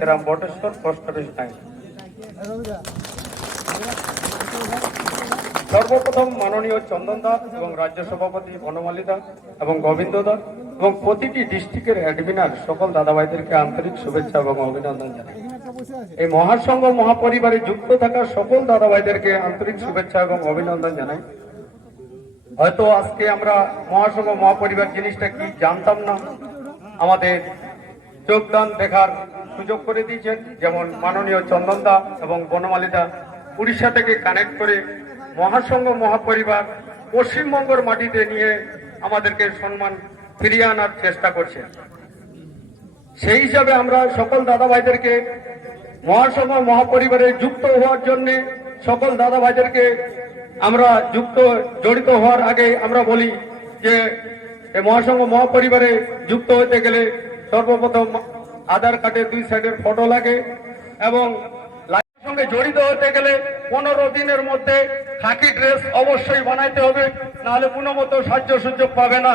গ্রাম Bateshwar, post office নাই। সর্বপ্রথম মাননীয় চন্দন দা এবং রাজ্য সভাপতি বনমালী দা এবং গোবিন্দ দা এবং প্রতিটি ডিস্ট্রিক্টের অ্যাডমিনার সকল দাদাভাইদেরকে আন্তরিক শুভেচ্ছা এবং অভিনন্দন জানাই। এই মহাসংঘ মহাপরিবারে যুক্ত থাকা সকল দাদাভাইদেরকে আন্তরিক শুভেচ্ছা এবং অভিনন্দন জানাই। হয়তো আজকে আমরা মহাসংঘ মহাপরিবার জিনিসটা কি জানতাম না, আমাদের যোগদান দেখার সুযোগ করে দিয়েছেন। যেমন মাননীয় চন্দন দা এবং বনমালী দা উড়িষ্যা থেকে কানেক্ট করে মহাসংঘ মহাপরিবার পশ্চিমবঙ্গের মাটিতে নিয়ে আমাদেরকে সম্মান ফিরিয়ে আনার চেষ্টা করছে। সেই হিসাবে আমরা সকল দাদা ভাইদেরকে মহাসংঘ মহাপরিবারে যুক্ত হওয়ার জন্য সকল দাদা ভাইদেরকে আমরা জড়িত হওয়ার আগে আমরা বলি যে এই মহাসংঘ মহাপরিবারে যুক্ত হতে গেলে সর্বপ্রথম আধার কার্ডের 2 সাইডের ফটো লাগে এবং সঙ্গে জড়িত হতে গেলে 15 দিনের মধ্যে খাকি ড্রেস অবশ্যই বানাইতে হবে, নাহলে কোনো মতো সাহায্য সুযোগ পাবে না।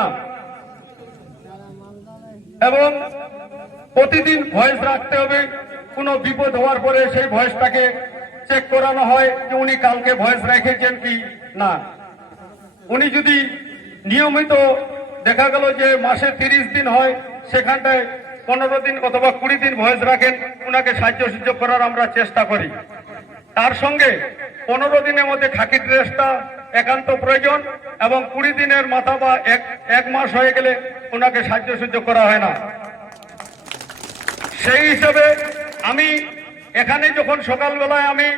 এবং প্রতিদিন ভয়েস রাখতে হবে, কোনো বিপদ হওয়ার পরে সেই ভয়েসটাকে চেক করানো হয় যে উনি কালকে ভয়েস রেখেছেন কি না। উনি যদি নিয়মিত দেখা গেল যে মাসে 30 দিন হয়, সেখানটায় 15 দিন অথবা 20 দিন ভয়েস রাখেন, ওনাকে সাহায্য সুযোগ করার আমরা চেষ্টা করি। তার সঙ্গে 15 দিনের মধ্যে খাকি ড্রেসটা একান্ত প্রয়োজন এবং 20 দিনের মাথা বা এক মাস হয়ে গেলে ওনাকে সাহায্য সুযোগ করা হয় না। সেই হিসাবে আমি এখানে যখন সকালবেলায় আমি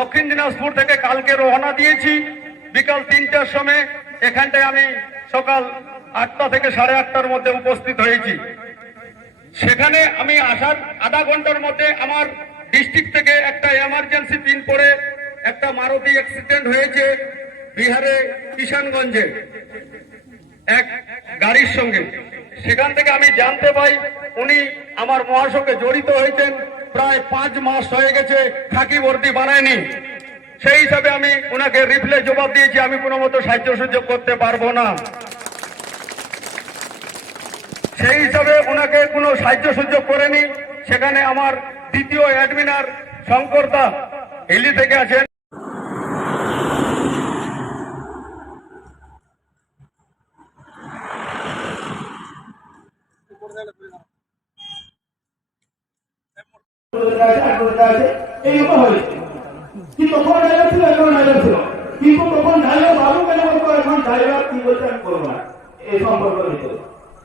দক্ষিণ দিনাজপুর থেকে কালকে রওনা দিয়েছি, বিকাল 3টার সময় এখানটায় আমি সকাল 8টা থেকে 8:30টার মধ্যে উপস্থিত হয়েছি। সেখানে আমি আসার আধা ঘন্টার মধ্যে আমার ডিস্ট্রিক্ট থেকে একটা এমার্জেন্সি পিন পড়ে একটা মারুতি অ্যাক্সিডেন্ট হয়েছে বিহারে কিষানগঞ্জে এক গাড়ির সঙ্গে। সেখান থেকে আমি জানতে পাই উনি আমার মহাসংঘে জড়িত হয়েছেন, প্রায় 5 মাস হয়ে গেছে, খাকি বর্দি বানায়নি। সেই হিসাবে আমি ওনাকে রিপ্লে জবাব দিয়েছি, আমি কোনো মতো সাহায্য সুযোগ করতে পারবো না। সেই হিসাবে ওনাকে কোনো সাহায্য সুযোগ করেনি। সেখানে আমার দ্বিতীয় অ্যাডমিনার শঙ্কর দা হিলি থেকে আছেন। কিন্তু তখন ড্রাইভার ছিল, এখন ড্রাইভার ছিল, কিন্তু তখন ড্রাইভার বাবু কেন বলতো, এখন ড্রাইভার কি বলছে আমি করবো না। এই সম্পর্কের ভিতরে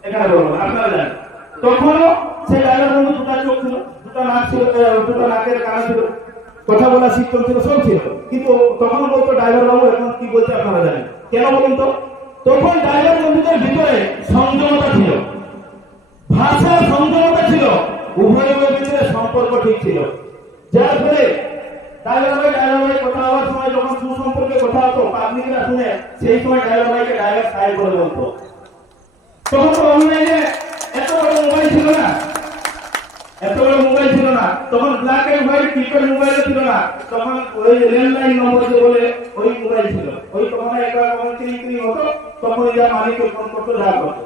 এখানে বলবো না, আপনারা জানেন তখনও সেই ড্রাইভার বন্ধু 2টা চোখ ছিল, 2টা নাক ছিল, 2টা নাকের কান ছিল, কথা বলা সিস্টেম ছিল, সব ছিল, কিন্তু তখন বলতো ড্রাইভার বাবু, এখন কি বলছে আপনারা জানেন। কেন বলুন তো? তখন ড্রাইভার বন্ধুদের ভিতরে সংযমতা ছিল, ভাষার সংযমতা ছিল, উভয়ের ভিতরে সম্পর্ক ঠিক ছিল। যার ফলে ড্রাইভার ভাই কথা হওয়ার সময় যখন সুসম্পর্কে কথা হতো, পাবলিকরা শুনে সেই সময় ড্রাইভার ভাইকে ড্রাইভার সাহেব বলে বলতো। তখন তো অনলাইনে এত বড় মোবাইল ছিল না, তখন black and white keypad mobile ছিল না, তখন ওই ল্যান্ডলাইন নম্বর বলে ওই মোবাইল ছিল। ওই তখন একবার ক্লিক হতো, তখন যা মালিককে ফোন করতো, যা করতো।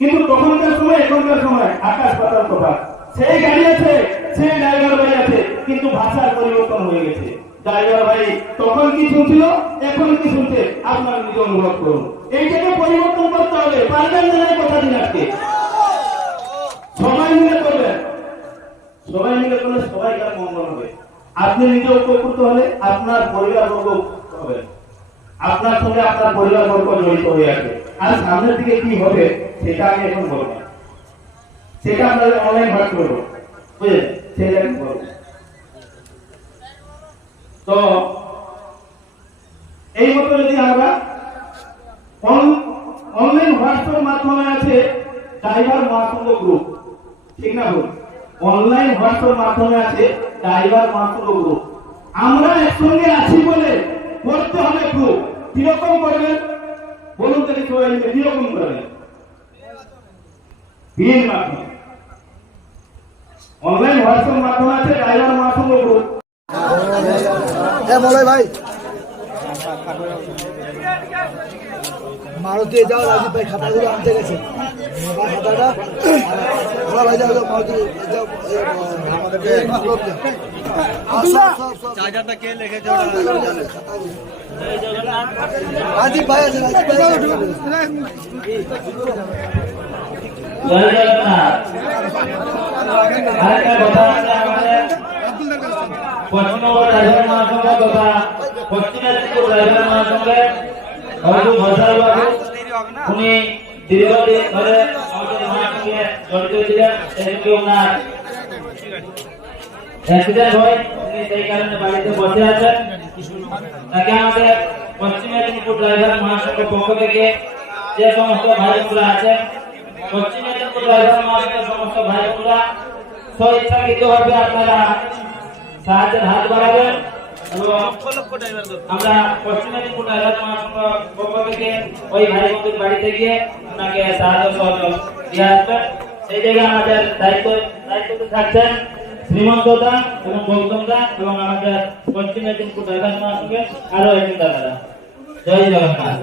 কিন্তু তখনকার সময় এখনকার সময় আকাশ পাতাল তফাৎ। সেই গাড়ি আছে, সেই ড্রাইভার ভাই আছে, কিন্তু ভাষার পরিবর্তন হয়ে গেছে। ড্রাইভার ভাই তখন কি শুনছিল, এখন কি শুনছে, আপনার নিজে অনুভব করুন। এইটাকে পরিবর্তন করতে হবে। পারবেন না, কথা দিন আজকে সবাই মিলে করবেন, সবাই মিলে করলে সবাইকার মঙ্গল হবে। আপনি নিজে উপকৃত হলে আপনার পরিবার বর্গ উপকৃত হবে, আপনার সঙ্গে আপনার পরিবার বর্গ জড়িত হয়ে আছে। আর সামনের দিকে কি হবে সেটা আমি এখন বলবো, সেটা আমরা অনলাইন ভাগ করবো, বুঝলেন, সেটা আমি বলবো। তো এই মতো যদি আমরা অনলাইন হোয়াটসঅ্যাপ মাধ্যমে আছে ড্রাইভার মহাসংঘ গ্রুপ, ঠিক না বলুন? অনলাইন হোয়াটসঅ্যাপ মাধ্যমে আছে ড্রাইভার মহাসংঘ গ্রুপ। আমরা একসঙ্গে আছি বলে করতে হবে গ্রুপ। কিরকম করবেন বলুন তো, সবাই মিলে কিরকম করবেন? বিয়ের মাধ্যমে অনলাইন হোয়াটসঅ্যাপ মাধ্যমে আছে ড্রাইভার মহাসংঘ গ্রুপ। ভাই মারুতি যাও, রাজীব ভাই খাতাগুলো আনতে গেছে। চার্জারটা কে লেগেছে রাজীব ভাই আছে আরেকটা কথা আছে আমাদের পশ্চিমবঙ্গ রাজ্যের মহাসংঘ তথা পশ্চিম মেদিনীপুর রাজ্যের মহাসংঘের হয়তো ঘোষালবাবু উনি দীর্ঘদিন ধরে আমাদের মহাসংঘে জড়িত ছিলেন সেদিকে ওনার অ্যাক্সিডেন্ট হয় তিনি সেই কারণে বাড়িতে বসে আছেন তাকে আমাদের পশ্চিম মেদিনীপুর ড্রাইভার মহাসংঘ পক্ষ থেকে যে সমস্ত ভাই বোনরা আছেন পশ্চিম মেদিনীপুর ড্রাইভার মহাসংঘের সমস্ত ভাই বোনরা স্বইচ্ছাকৃতভাবে আপনারা সাহায্যের হাত বাড়াবেন এবং আমরা পশ্চিম মেদিনীপুর ড্রাইভার মহাসংঘ পক্ষ থেকে ওই ভাই বোনদের বাড়িতে গিয়ে ওনাকে সাহায্য সহযোগ দিয়ে আসবেন সেই জায়গায় আমাদের দায়িত্বতে থাকছেন শ্রীমন্ত দা এবং গৌতম দা এবং আমাদের পশ্চিম মেদিনীপুর ড্রাইভার মহাসংঘের আরো একজন দাদারা জয় জগন্নাথ।